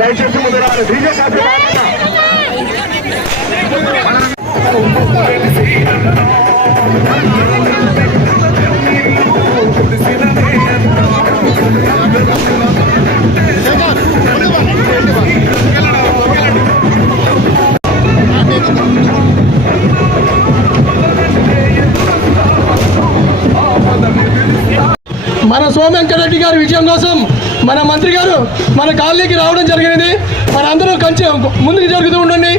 దయచేసి ముందు రావాలి. డీజే కాదు మన సోమవెంకటరెడ్డి గారి విజయం కోసం మన మంత్రి గారు మన కాలనీకి రావడం జరిగింది. మనందరూ కంచె ముందుకు జరుగుతూ ఉండండి.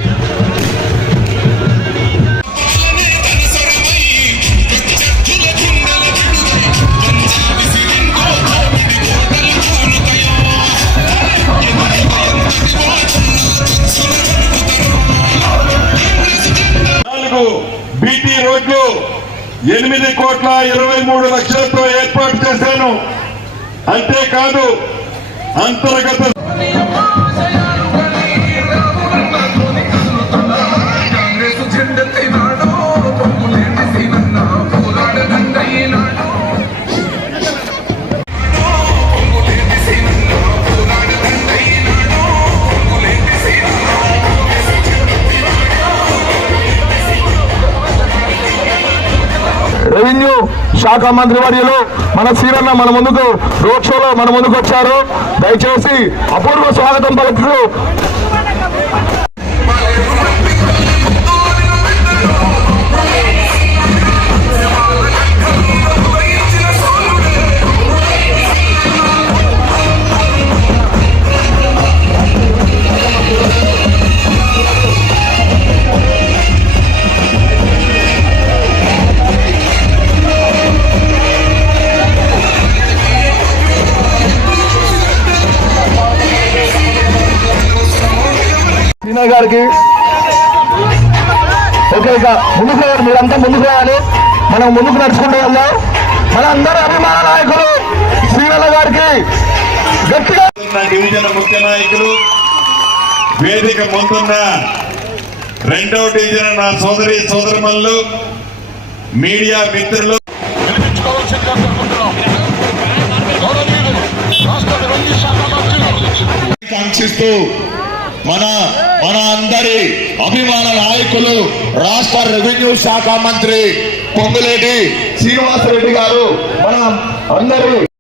బీటీ రోడ్లు 8,23,00,000తో ఏర్పాటు చేశాను. అంతేకాదు అంతర్గత రెవెన్యూ శాఖ మంత్రి వర్యులు మన సీరన్న మన ముందుకు రోడ్ షోలో మన ముందుకు వచ్చారు. దయచేసి అపూర్వ స్వాగతం పలుకుతూ గారికి ఓకే, ఇక ముందుకు రావాలి. మీరంతా ముందుకు రావాలి. మనం ముందుకు నడుచుకుంటూ వెళ్దాం. మన అందరి అభిమాన నాయకులు శ్రీనల్ల గారికి గట్టిగా డివిజన్ ముఖ్య నాయకులు, వేదిక ముందున్న 2వ డివిజన్ నా సోదరి సోదరుమల్లు, మీడియా మిత్రులు కాంక్షిస్తూ మన అందరి అభిమాన నాయకులు రాష్ట్ర రెవెన్యూ శాఖ మంత్రి పొంగులేటి శ్రీనివాసరెడ్డి గారు మన అందరి